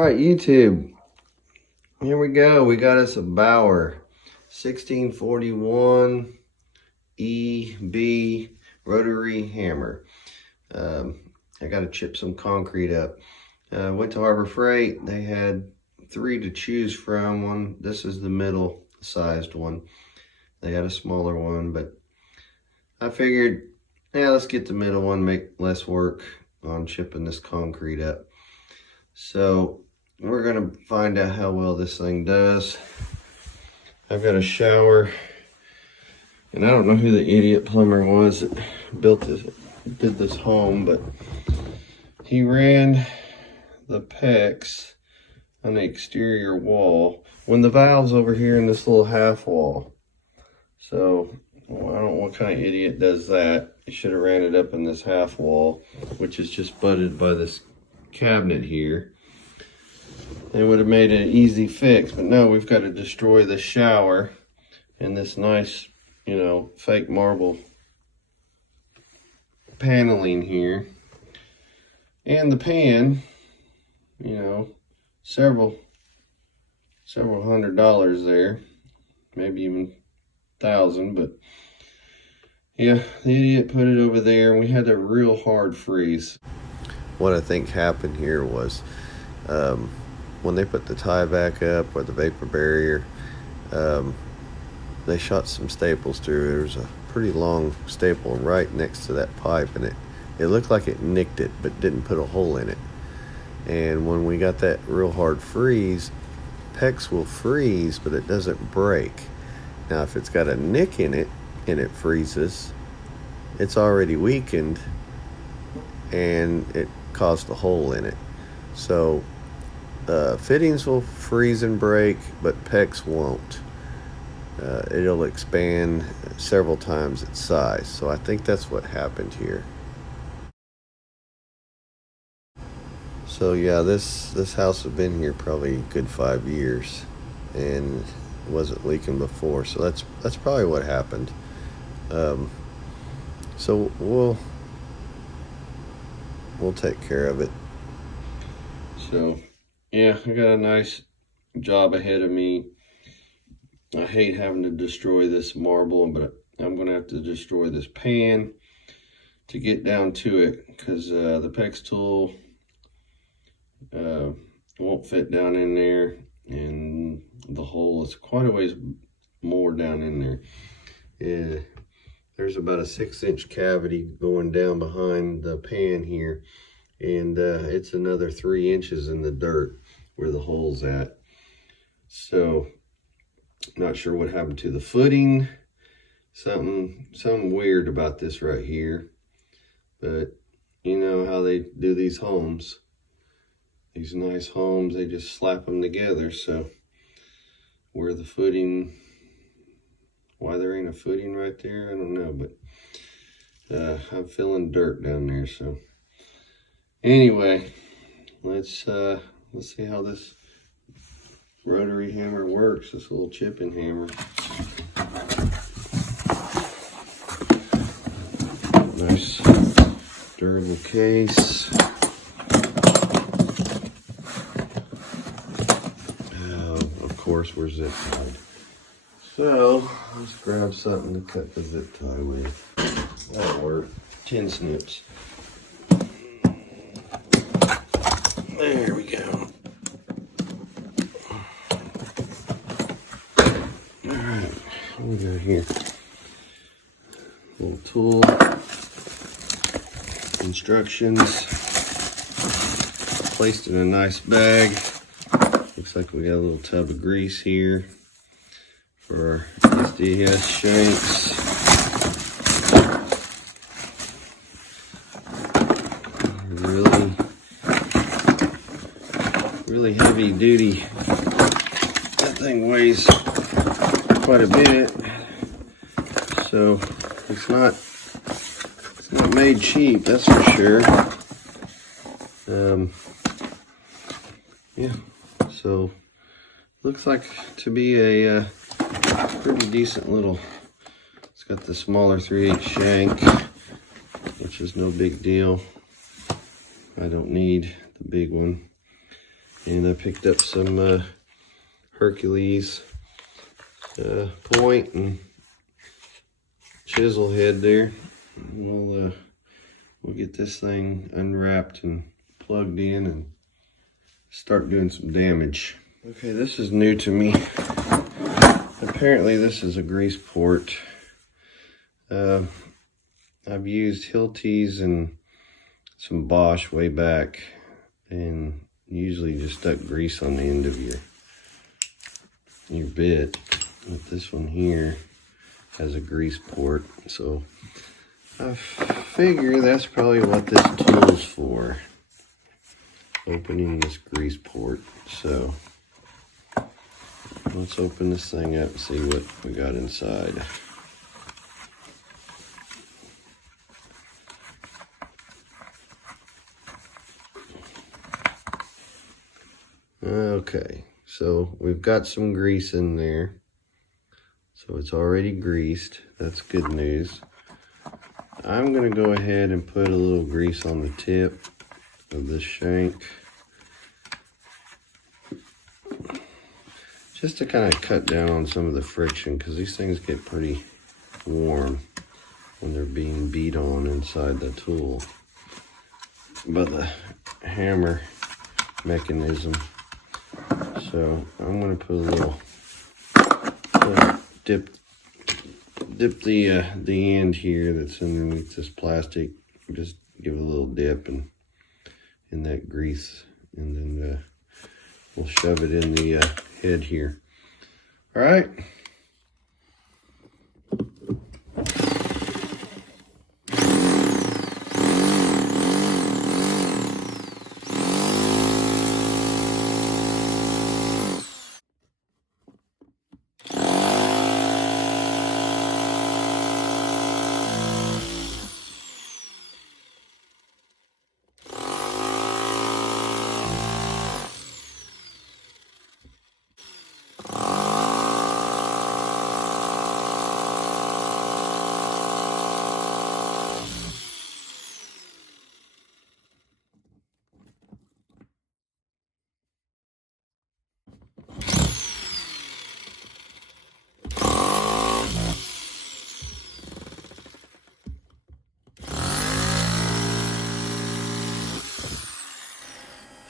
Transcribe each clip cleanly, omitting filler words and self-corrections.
right, YouTube. Here we go. We got us a Bauer 1641E-B rotary hammer. I got to chip some concrete up. Went to Harbor Freight. They had 3 to choose from. This is the middle sized one. They had a smaller one, but I figured, yeah, let's get the middle one, make less work on chipping this concrete up. So we're gonna find out how well this thing does. I've got a shower, and I don't know who the idiot plumber was that did this home, but he ran the PEX on the exterior wall when the valve's over here in this little half wall. So I don't know what kind of idiot does that. He should have ran it up in this half wall, which is just butted by this cabinet here. It would have made an easy fix, but no, we've got to destroy the shower and this nice, fake marble paneling here. And the pan, several $100s there, maybe even 1,000, but yeah, the idiot put it over there and we had a real hard freeze. What I think happened here was when they put the tie back up or the vapor barrier, they shot some staples through. There was a pretty long staple right next to that pipe, and it looked like it nicked it but didn't put a hole in it. And when we got that real hard freeze, PEX will freeze but it doesn't break. Now if it's got a nick in it and it freezes, it's already weakened and it caused a hole in it. So fittings will freeze and break, but PEX won't. It'll expand several times its size. So I think that's what happened here. So yeah, this house has been here probably a good 5 years and wasn't leaking before. So that's probably what happened. So we'll take care of it. So yeah, I got a nice job ahead of me. I hate having to destroy this marble, but I'm gonna have to destroy this pan to get down to it, because the PEX tool won't fit down in there, and the hole is quite a ways more down in there. There's about a 6-inch cavity going down behind the pan here, and it's another 3 inches in the dirt where the hole's at. So not sure what happened to the footing. Something weird about this right here, but you know how they do these homes, these nice homes, they just slap them together. So where the footing, why there ain't a footing right there, I don't know, but I'm feeling dirt down there. So anyway, let's see how this rotary hammer works, this little chipping hammer. Nice durable case. Of course, we're zip tied. So let's grab something to cut the zip tie with. That'll work. 10 snips. There we go. Alright, what we got here? Little tool. Instructions. Placed in a nice bag. Looks like we got a little tub of grease here for SDS shanks. Really heavy duty. That thing weighs quite a bit, so it's not made cheap, that's for sure. Yeah, so looks like to be a pretty decent little, it's got the smaller 3/8 shank, which is no big deal. I don't need the big one. And I picked up some Hercules point and chisel head there. We'll get this thing unwrapped and plugged in and start doing some damage. Okay, this is new to me. Apparently this is a grease port. I've used Hilti's and some Bosch way back, and usually just stuck grease on the end of your bit. But this one here has a grease port, so I figure that's probably what this tool's for, opening this grease port. So let's open this thing up and see what we got inside. Okay, so we've got some grease in there. So it's already greased. That's good news. I'm going to go ahead and put a little grease on the tip of this shank, just to kind of cut down on some of the friction, because these things get pretty warm when they're being beat on inside the tool by the hammer mechanism. So I'm going to put a little dip the end here that's underneath this plastic. Just give it a little dip and in that grease, and then we'll shove it in the head here. All right.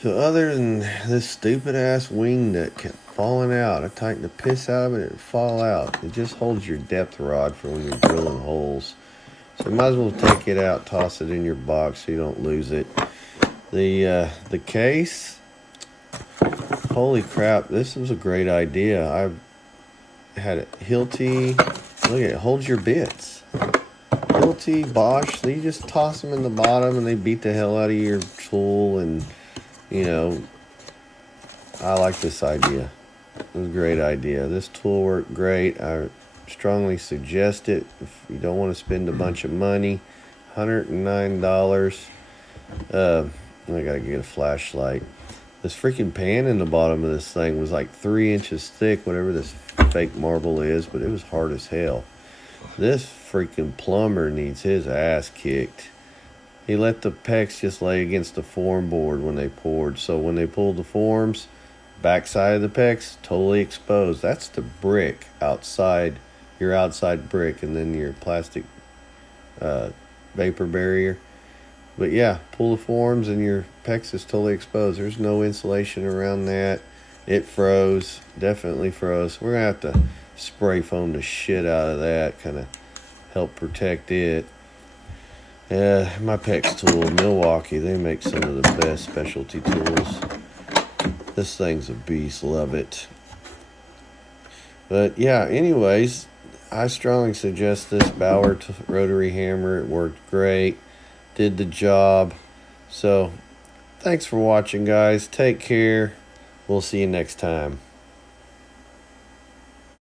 So other than this stupid ass wing that kept falling out, I tightened the piss out of it, it'd fall out. It just holds your depth rod for when you're drilling holes. So you might as well take it out, toss it in your box so you don't lose it. The case, holy crap, this was a great idea. I had it Hilti, look at it, holds your bits. Hilti, Bosch, you just toss them in the bottom and they beat the hell out of your tool. And you know, I like this idea. It was a great idea. This tool worked great. I strongly suggest it if you don't want to spend a bunch of money. $109. I gotta get a flashlight. This freaking pan in the bottom of this thing was like 3 inches thick, whatever this fake marble is, but it was hard as hell. This freaking plumber needs his ass kicked. He let the pecs just lay against the form board when they poured. So when they pulled the forms, backside of the pecs, totally exposed. That's the brick outside, your outside brick, and then your plastic vapor barrier. But yeah, pull the forms and your pecs is totally exposed. There's no insulation around that. It froze, definitely froze. We're gonna have to spray foam the shit out of that, kind of help protect it. My PEX tool, Milwaukee, they make some of the best specialty tools. This thing's a beast, love it. But yeah, anyways, I strongly suggest this Bauer rotary hammer. It worked great, did the job. So thanks for watching, guys. Take care. We'll see you next time.